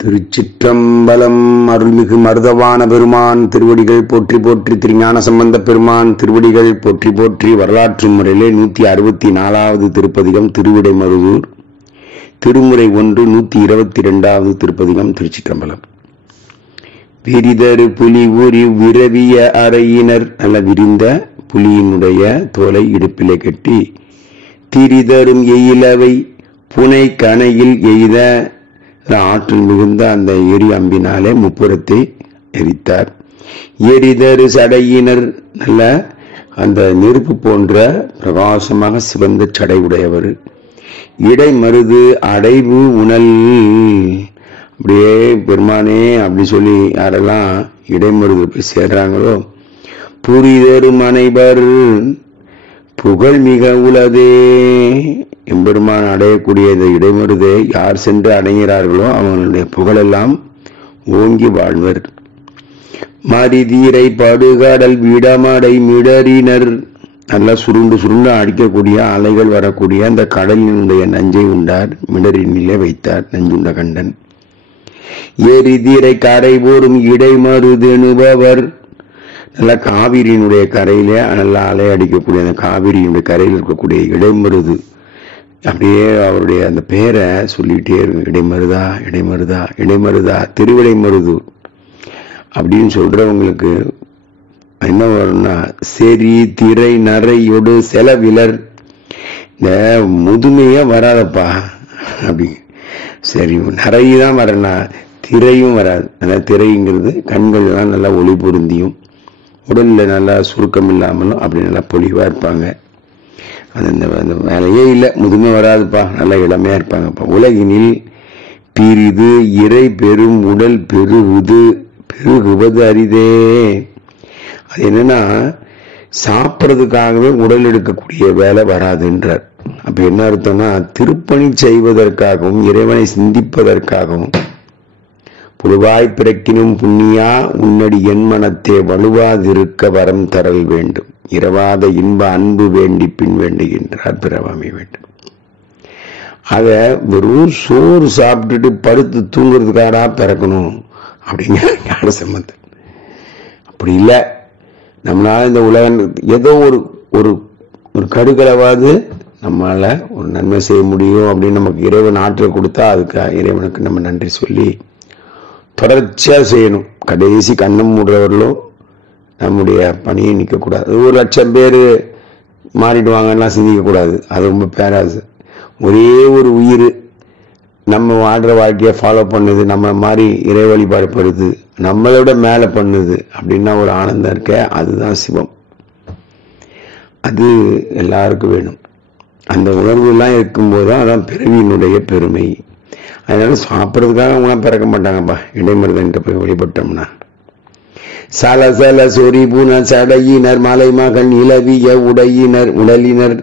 திருச்சிற்றம்பலம். அருள்மிகு மருதவான பெருமான் திருவடிகள் போற்றி போற்றி, திருஞான சம்பந்த பெருமான் திருவடிகள் போற்றி போற்றி. வரலாற்று முறையிலே 164வது திருப்பதிகம் திருவிடைமருதூர், திருமுறை 1 122வது திருப்பதிகம் திருச்சிற்றம்பலம். விரிதரு புலி ஊறி விரவிய அறையினர், நல்ல விரிந்த புலியினுடைய தோலை இடுப்பிலே கட்டி, திரிதரும் எயிலவை புனை கணையில் எய்த, ஆற்றல் மிகுந்த அந்த எரி அம்பினாலே முப்புறத்தை எரித்தார். எரிதரு சடையினர், நல்ல அந்த நெருப்பு போன்ற பிரகாசமாக சிவந்த சடை உடையவர். இடைமருது அடைவு உணல், அப்படியே பெருமானே அப்படி சொல்லி யாரெல்லாம் இடைமருது போய் சேர்றாங்களோ, புரிதரும் அனைவர் புகழ் மிக உளதே. எம்பெருமான் அடையக்கூடிய இந்த இடைமருதை யார் சென்று அடைகிறார்களோ அவங்களுடைய புகழெல்லாம் ஓங்கி வாழ்வர். மரிதீரை படுகடல் விடமடை மிடறினர், நல்லா சுருண்டு சுருண்டு அடிக்கக்கூடிய அலைகள் வரக்கூடிய அந்த கடலினுடைய நஞ்சை உண்டார், மிடரினிலே வைத்தார் நஞ்சுண்ட கண்டன். எரிதீரை கரை போரும் இடைமருதெனுபவர், நல்ல காவிரியினுடைய கரையிலே நல்லா அலை அடிக்கக்கூடிய அந்த காவிரியினுடைய கரையில் இருக்கக்கூடிய இடைமருது, அப்படியே அவருடைய அந்த பேரை சொல்லிட்டே இருக்கும். இடைமருதா இடைமருதா இடைமருதா திருவிடைமருது அப்படின்னு சொல்றவங்களுக்கு என்ன வரும்னா, சரி திரை நரையொடு செலவிலர், இந்த முதுமையே வராதப்பா அப்படி. சரி நிறையதான் வரனா, திரையும் வராது. நல்லா திரைங்கிறது கண்கள் எல்லாம் நல்லா ஒளி பொருந்தியும் உடல்ல நல்லா சுருக்கம் இல்லாமலும் அப்படி நல்லா பொலிவா இருப்பாங்க. அந்த வேலையே இல்லை, முதுமை வராதுப்பா, நல்ல இளமையா இருப்பாங்கப்பா. உலகினில் பிரிது இறை பெரும் உடல் பெருகுவது அரிதே. அது என்னன்னா, சாப்பிட்றதுக்காகவே உடல் எடுக்கக்கூடிய வேலை வராதுன்றார். அப்ப என்ன அர்த்தம்னா, திருப்பணி செய்வதற்காகவும் இறைவனை சிந்திப்பதற்காகவும் புழுவாய் பிறக்கினும் புண்ணியா உன்னடி என் மனத்தே வலுவாதிருக்க வரம் தரல் வேண்டும், இரவாத இன்ப அன்பு வேண்டி பின் வேண்டுகின்றார் பிறவாமை வேண்டும். அத வெறும் சோறு சாப்பிட்டுட்டு படுத்து தூங்குறதுக்காடா பிறக்கணும் அப்படிங்கிற ஞான சம்பந்தன். அப்படி இல்லை, நம்மளால இந்த உலகம் ஏதோ ஒரு ஒரு கடுகளவாது நம்மளால ஒரு நன்மை செய்ய முடியும் அப்படின்னு நமக்கு இறைவன் ஆற்றல் கொடுத்தா, அதுக்கு இறைவனுக்கு நம்ம நன்றி சொல்லி தொடர்ச்சியா செய்யணும். கடைசி கண்ணம் மூடுறவர்களும் நம்முடைய பணியை நிற்கக்கூடாது. 1,00,000 பேர் மாறிடுவாங்கன்னா சிந்திக்கக்கூடாது, அது ரொம்ப பேராசு. ஒரே ஒரு உயிர் நம்ம வாழ்ற வாழ்க்கையை ஃபாலோ பண்ணுது, நம்ம மாதிரி இறை வழிபாடு படுது, நம்மளோட மேலே பண்ணுது அப்படின்னா ஒரு ஆனந்தம் இருக்க, அதுதான் சிவம். அது எல்லாருக்கும் வேணும். அந்த உணர்வு எல்லாம் இருக்கும்போது தான் அதான் பிறவியினுடைய பெருமை. அதனால சாப்பிட்றதுக்காக அவங்களாம் பிறக்க மாட்டாங்கப்பா, இடைமருதன்ட்ட போய் வழிபட்டோம்னா. சலசல சொரிபுன சடையினர் மலை மகள் இளவிய உடையினர் உடலினர்,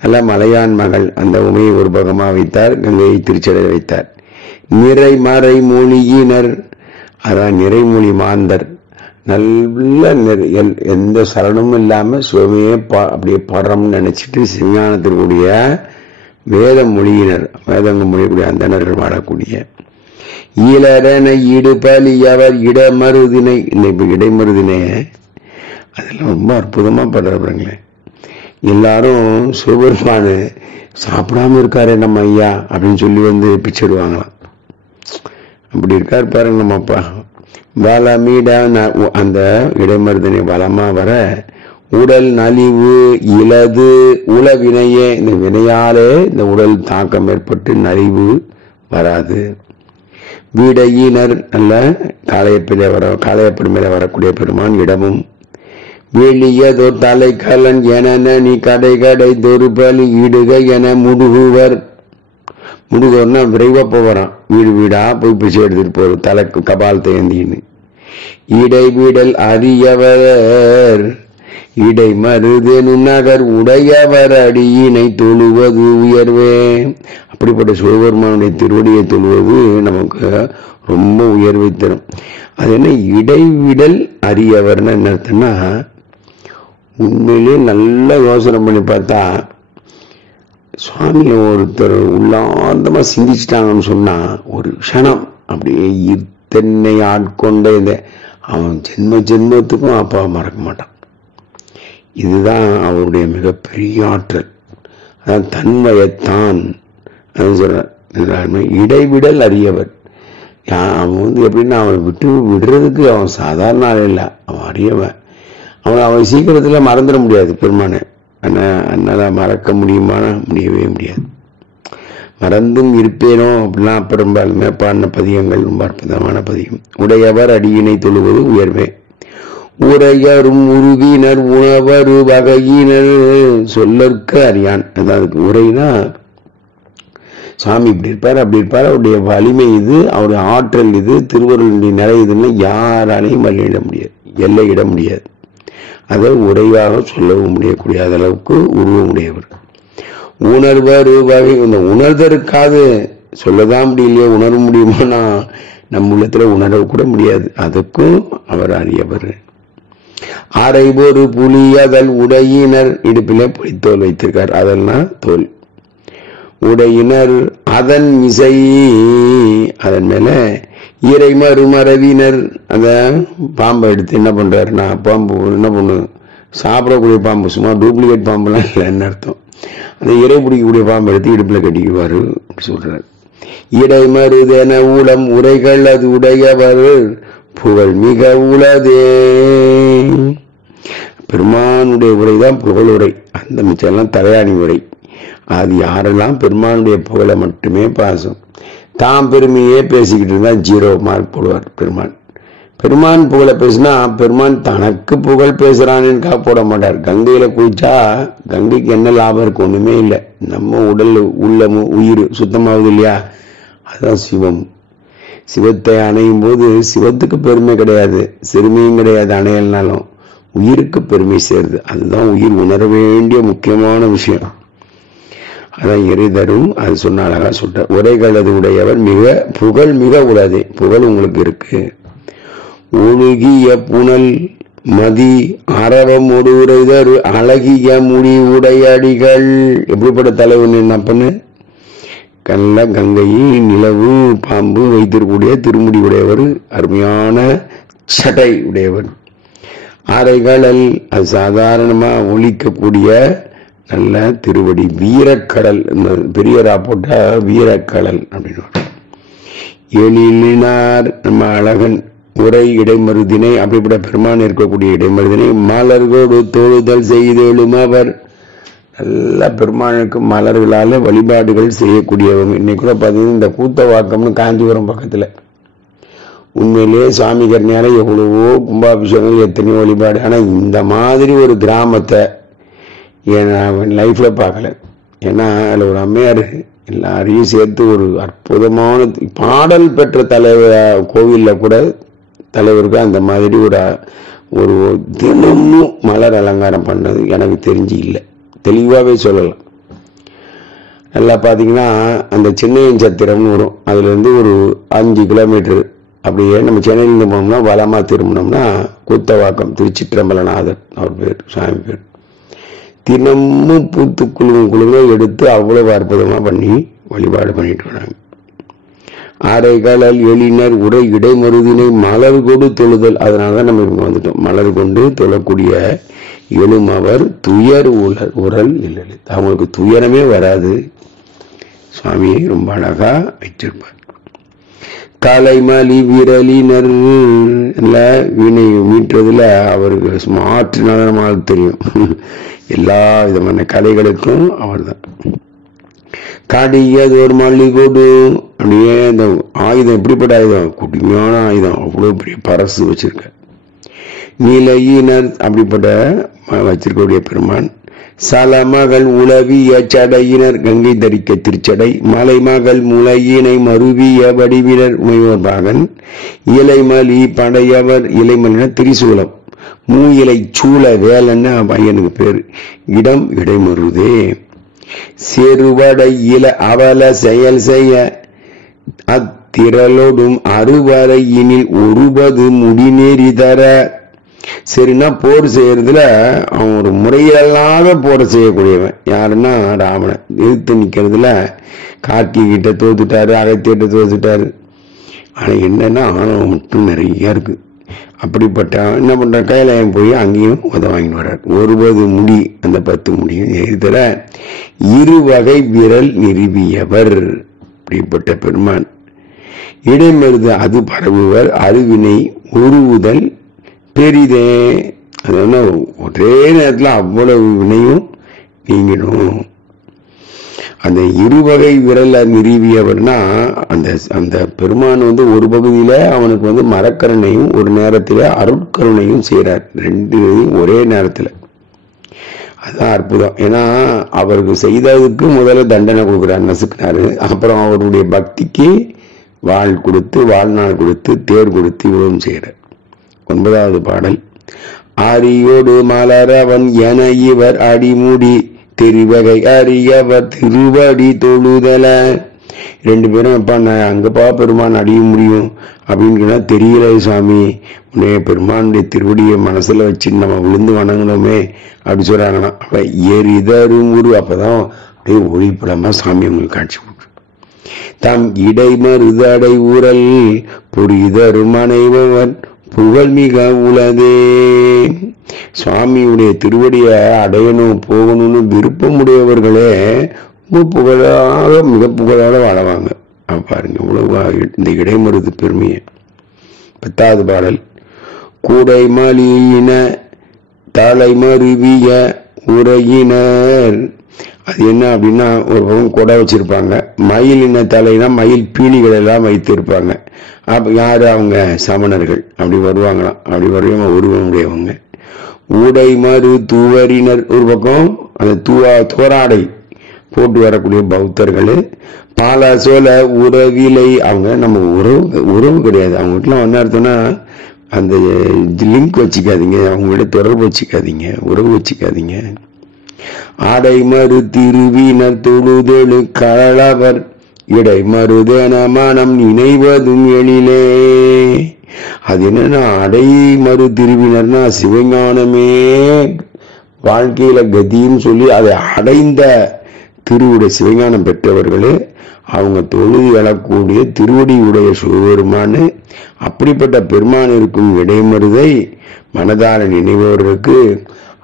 நல்ல மலையான் மகள் அந்த உமையை ஒரு பக்கமா வைத்தார், கங்கையை திருச்சடை வைத்தார். நிறை மறை மொழியினர், அதான் நிறைமொழி மாந்தர், நல்ல எந்த சலனமும் இல்லாம சுவையே அப்படியே படம்னு நினைச்சிட்டு சிஞானத்திற்குரிய வேத மொழியினர், வேதங்க மொழிக்கூடிய அந்தணர்கள் வாழக்கூடிய ஈழன இடுபலியவர் இடமருதினை. இப்ப இடைமருதினை அதெல்லாம் ரொம்ப அற்புதமா பண்றவங்களே. எல்லாரும் சிவபெருமானு சாப்பிடாம இருக்காரு நம்ம ஐயா அப்படின்னு சொல்லி வந்து பிச்சிடுவாங்களாம். அப்படி இருக்காரு பாருங்க நம்ம அப்பா. வளமீட அந்த இடைமருதினை வளமா வர, உடல் நலிவு இலது உளவினையே, இந்த வினையாலே இந்த உடல் தாக்கம் ஏற்பட்டு நலிவு வராது. வீடையினர், நல்ல காளையப்படி மேல வரக்கூடிய பெருமான் இடமும். வெளியதோ தலைக்கலன் என நீ கடை கடை தொருபலி இடுக என முடுகுவர். முடுகுவர்னா விரைவா போவாராம், வீடு வீடா போய் பிச்சை எடுத்துட்டு போறது, தலைக்கு கபால் தேந்தின்னு. இடைவீடல் அறியவர் இடை மருதெனு நகர் உடையவர் அடியினை தொழுவது உயர்வே. அப்படிப்பட்ட சிவபெருமானுடைய திருவடியை தொழுவது நமக்கு ரொம்ப உயர்வை தரும். அது என்ன இடைவிடல் அறியவர்னு என்ன அர்த்தம்னா, உண்மையிலே நல்லா யோசனை பண்ணி பார்த்தா, சுவாமியை ஒருத்தர் உள்ளாந்தமா சிந்திச்சிட்டாங்கன்னு சொன்னா ஒரு க்ஷணம் அப்படியே ஈர்த்தென்னை ஆட்கொண்ட இந்த அவன் ஜென்மத்துக்கும் அப்பாவை மறக்க மாட்டான். இதுதான் அவருடைய மிகப்பெரிய ஆற்றல். அதான் தன்வயத்தான் சொல்ற இடைவிடல் அறியவர். அவன் எப்படின்னா அவன் விடுறதுக்கு அவன் சாதாரண ஆள் இல்லை, அவன் அறியவன். அவன் சீக்கிரத்துல மறந்துட முடியாது பெருமானை. அதனால மறக்க முடியுமான முடியவே முடியாது. மறந்தும் இருப்பேனோ அப்படின்னா அப்புறம் மேற்பாடின பதியங்கள் ரொம்ப அற்புதமான பதியம். உடையவர் அடியினை தொழுவது உயர்வே, உரையரும் உருவினர் உணவரு வகையினர் சொல்லற்க அறியான். அதாவது உரைனா சாமி இப்படி இருப்பார் அப்படி இருப்பார், அவருடைய வலிமை இது, அவருடைய ஆற்றல் இது, திருவருளுடைய நிலை இதுன்னு யாராலையும் வழியிட முடியாது, எல்லையிட முடியாது. அதை உரையாக சொல்லவும் முடியக்கூடிய அளவுக்கு உருவமுடையவர். உணர்வர் வகை உணர்தற்காது சொல்லதான் முடியலையே, உணர முடியுமானா நம்ம உள்ளத்துல உணர கூட முடியாது, அதுக்கும் அவர் அறியவர். அரைபொரு புலி அதல் உடையினர், இடுப்பில புலித்தோல் வைத்திருக்கார், அதெல்லாம் தோல் உடையினர். அதன் இசை அதன் மேல இறை மறுமரவினர். அந்த பாம்பை எடுத்து என்ன பண்றாருன்னா, பாம்பு என்ன பண்ணு சாப்பிடக்கூடிய பாம்பு, சும்மா டூப்ளிகேட் பாம்புலாம் இல்லைன்னு அர்த்தம். அந்த இறை பிடிக்கக்கூடிய பாம்பை எடுத்து இடுப்புல கட்டிக்குவாரு அப்படி சொல்றாரு. இடை மருதென ஊலம் உரைகள் அது உடையவர் புகழ் மிக உளதே. பெருமானுடைய உரைதான் புகழுரை, அந்த மிச்செல்லாம் தலையாணி உரை. அது யாரெல்லாம் பெருமானுடைய புகழை மட்டுமே பாசம், தாம் பெருமையே பேசிக்கிட்டு இருந்தா 0 மார்க் போடுவார் பெருமான். பெருமான் புகழை பேசினா பெருமான் தனக்கு புகழ் பேசுறான்னு போட மாட்டார். கங்கையில குளிச்சா கங்கைக்கு என்ன லாபம் இருக்கு? ஒண்ணுமே இல்லை. நம்ம உடல் உள்ளமும் உயிர் சுத்தமாகுது இல்லையா, அதுதான் சிவம். சிவத்தை அணையும் போது சிவத்துக்கு பெருமை கிடையாது, சிறுமையும் கிடையாது. அணையல்னாலும் உயிருக்கு பெருமை சேருது. அதுதான் உயிர் உணர வேண்டிய முக்கியமான விஷயம். அதான் எரிதரும் அது சொன்ன அழகா சொல்ற. உரைகளது உடையவர் மிக புகழ் மிக உலதே, புகழ் உங்களுக்கு இருக்கு. ஒழுகிய புனல் மதி அரவம் ஒரு உரைதர் அழகிய முடி உடையடிகள். எப்படிப்பட்ட தலைவன் என்ன பண்ணு, கல்ல கங்கை நிலவு பாம்பு வைத்திருக்கூடிய திருமுடி உடையவர், அருமையான சடை உடையவர். அரைகளல் அது சாதாரணமா ஒலிக்கக்கூடிய நல்ல திருவடி. வீரக்கடல் பெரியரா போட்டா வீரக்கடல் அப்படின்னு. எழிலினார் நம்ம அழகன் உரை இடைமருதினை, அப்படிப்பட்ட பெருமான் இருக்கக்கூடிய இடைமருதினை மலர்களோடு தொழுதல் செய்தேழும் அவர். நல்ல பெருமானுக்கு மலர்களால வழிபாடுகள் செய்யக்கூடியவங்க. இன்னைக்கு கூட பார்த்தீங்கன்னா இந்த கூத்தவாக்கம்னு காஞ்சிபுரம் பக்கத்துல உண்மையிலேயே சுவாமி கருணையால எவ்வளவோ கும்பாபிஷேகங்கள் எத்தனையோ வழிபாடு. ஆனா இந்த மாதிரி ஒரு கிராமத்தை நான் லைஃப்ல பார்க்கல. ஏன்னா அதுல ஒரு அம்மையார் எல்லாரையும் சேர்த்து ஒரு அற்புதமான பாடல் பெற்ற தலைவர் கோவில்ல கூட தலைவருக்கு அந்த மாதிரி ஒரு தினமும் மலர் அலங்காரம் பண்ணது எனக்கு தெரிஞ்சு இல்லை. தெளிவாகவே சொல்லலாம். நல்லா பார்த்தீங்கன்னா அந்த சென்னையின் சத்திரம்னு வரும், அதுல இருந்து ஒரு 5 கிலோமீட்டர் அப்படியே நம்ம சென்னையிலிருந்து போனோம்னா வலமா திரும்பினோம்னா கூத்தவாக்கம் திருச்சிற்றம்பலநாதர் அவர் பேர், சாமி பேர். தினமும் பூத்து குழுங்க எடுத்து அவ்வளவு அற்புதமா பண்ணி வழிபாடு பண்ணிட்டு வராங்க. ஆரைகளல் எழினர் உரை இடைமருதினை மலர் கொண்டு தொழுதல். அதனாலதான் நம்ம இங்க வந்துட்டோம். மலர் கொண்டு தொழக்கூடிய எழுமவர் துயர் உரல் இல்லை, அவங்களுக்கு துயரமே வராது. சுவாமியை ரொம்ப அழகா வச்சிருப்பார். கலைமலி விரலினர் வீணை மீட்டுறதுல அவருக்கு ஸ்மார்ட்னால நம்மளுக்கு தெரியும். எல்லா விதமான கலைகளுக்கும் அவர் தான். கடியது ஒரு மல்லிகோடு அப்படியே இந்த ஆயுதம் எப்படிப்பட்ட ஆயுதம், குட்டிமையான ஆயுதம், அவ்வளவு பெரிய பரசு வச்சிருக்க. நிலையினர் அப்படிப்பட்ட வச்சிருக்கக்கூடிய பெருமான். சலமகள் உளவிய சடையினர் கங்கை தரிக்க திருச்சடை. மலைமகள் முளையினை மருவிய வடிவினர் உமையோர் பாகன். இலைமலி படையவர் இலைமலின திரிசூலம். மூயிலை சூழ வேலன்னு பையனுக்கு பேரு. இடம் இடைமருதே. செருவடை இல அவல செயல் செய்ய அத்திரலோடும் அறுவரையினில் ஒருபது முடிநேறி தர. சரின்னா போர் செய்யறதுல அவன் ஒரு முறையில்லாத போரை செய்யக்கூடியவன். யாருன்னா ராவணன். எதிர்த்து நிக்கிறதுல கார்த்திகிட்ட தோத்துட்டாரு, அகத்தியிட்ட தோத்துட்டாரு. ஆனா என்னன்னா ஆணவம் மட்டும் நிறைய இருக்கு. அப்படிப்பட்ட என்ன பண்ற, கையிலாயம் போய் அங்கேயும் உத வாங்கிட்டு வர்றார். 10 முடி, அந்த 10 முடியும் இதுல இருவகை விரல் நிறுவியவர். அப்படிப்பட்ட பெருமான் இடைமருது அது பரவுவர் அருவினை உருவுதல் பெரிதே. அதனால ஒரே நேரத்தில் அவ்வளவு வினையும் நீங்கிடும். அந்த இருவகை விரல் நிறுவியவர்னா அந்த பெருமான் ஒரு பகுதியில அவனுக்கு மரக்கருணையும் ஒரு நேரத்துல அருட்கருணையும் செய்யறார். 2 ஒரே நேரத்துல. அதுதான் அற்புதம். ஏன்னா அவருக்கு செய்ததுக்கு முதல்ல தண்டனை கொடுக்கிறார், நசுக்கினாரு. அப்புறம் அவருடைய பக்திக்கு வாழ் கொடுத்து, வாழ்நாள் கொடுத்து, தேர் கொடுத்து இவ்வளவும் செய்யறார். 9வது பாடல். ஆரியோடு மலரவன் என இவர் அடிமுடி திருவகை அறியவர் திருவடி தொழுதல. 2 பேரும் எப்ப நான் அங்கப்பா பெருமான் அடிய முடியும் அப்படின்னு தெரியல சாமி, உன்னைய பெருமானுடைய திருவடியை மனசுல வச்சு நம்ம விழுந்து வணங்கணுமே அப்படி சொல்றாங்கன்னா, அப்ப எரிதரும் உரு. அப்பதான் அப்படியே ஒளிப்படமா சாமி அவங்களுக்கு காட்சி கொடுக்குற. தம் இடைமருது அடை ஊரல் புரிதரும் அனைவன் புகழ் மிக உலதே. சுவாமியுடைய திருவடிய அடையணும் போகணும்னு விருப்பமுடையவர்களே புகழாக மிக புகழாக வாழவாங்க. பாருங்க இவ்வளவு இந்த இடைமருது பெருமையை. 10வது பாடல். கூடை மலியின தலைமருவிய உரையினர். அது என்ன அப்படின்னா, ஒரு பக்கம் கொடை வச்சிருப்பாங்க. மயிலின தலைனா மயில் பீலிகள் எல்லாம் வைத்திருப்பாங்க. அப்ப யாரு? அவங்க சமணர்கள். அப்படி வருவாங்களாம். அப்படி வருவாங்க உருவமுடையவங்க. ஊடை மறு தூவரினர் ஒரு பக்கம், அந்த தோராடை போட்டு வரக்கூடிய பௌத்தர்கள். பால சோல உறவிலை, அவங்க நம்ம உறவு கிடையாது. அவங்க வீட்டுல அர்த்தம்னா அந்த லிங்க் வச்சுக்காதீங்க, அவங்களோட தொடர்பு வச்சுக்காதீங்க, உறவு வச்சுக்காதீங்க. ஆடை மறு திருவினர் தொழுதெழு களவர் இடை மருதன மனம் நினைவதும் எழிலே. அது என்னன்னா, அடை மறு திருவினர்னா சிவஞானமே வாழ்க்கையில கதின்னு சொல்லி அதை அடைந்த திருவுடைய சிவஞானம் பெற்றவர்களே அவங்க தொழுது எழக்கூடிய திருவடி உடைய சிவபெருமானு. அப்படிப்பட்ட பெருமான் இருக்கும் இடைமருதை மனதார நினைவவர்களுக்கு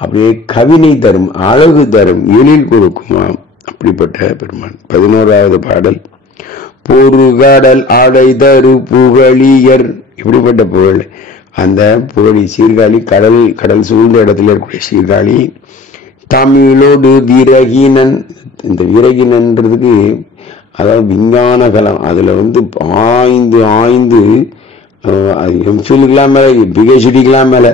அப்படியே கவினை தரும், அழகு தரும், எழில் கொடுக்குமா அப்படிப்பட்ட பெருமான். 11வது பாடல். பொருகடல் ஆடை தரு புகழியர். இப்படிப்பட்ட புகழ், அந்த புகழி சீர்காழி, கடல் சூழ்ந்த இடத்துல இருக்கக்கூடிய சீர்காழி. தமிழோடு விரகினன். இந்த விரகினன்றதுக்கு அதாவது விஞ்ஞான கலம். அதுல ஆய்ந்து ஆய்ந்து எம்ஃபிலுக்கெல்லாம் மேல, பிஹெச்டிக்கெல்லாம் மேல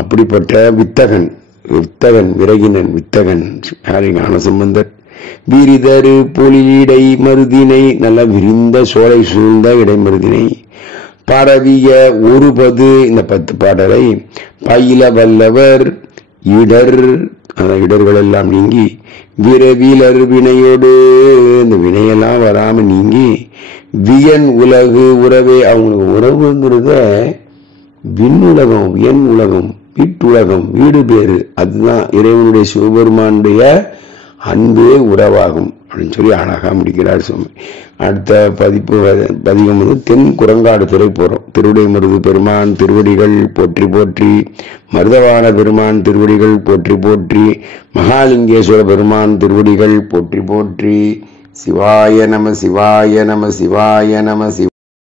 அப்படிப்பட்ட வித்தகன் விரகினன் வித்தகன் யாரு? ஞானசம்பந்தர். விரிதரு பொலிடை மருதினை, நல்ல விரிந்த சோலை சூழ்ந்த இடைமருதினை. பரவிய ஒருபது, இந்த 10 பாடலை பயில வல்லவர் இடர், அந்த இடர்கள் எல்லாம் நீங்கி விரவிலர் வினையோடு, இந்த வினையெல்லாம் வராம நீங்கி வியன் உலகு உறவே. அவங்களுக்கு உறவுங்கிறத விண்ணுலகம், வியன் உலகம், வீட்டுலகம், வீடு பேரு, அதுதான் இறைவனுடைய சிவபெருமானுடைய அன்பே உறவாகும் அப்படின்னு சொல்லி அழகா முடிக்கிறார் சுவாமி. அடுத்த பதிகம் தென் குரங்காடு துறை போறோம். திருவிடைமருது பெருமான் திருவடிகள் போற்றி போற்றி, மருதவான பெருமான் திருவடிகள் போற்றி போற்றி, மகாலிங்கேஸ்வர பெருமான் திருவடிகள் போற்றி போற்றி. சிவாய நம சிவாய நம சிவாய நம சிவ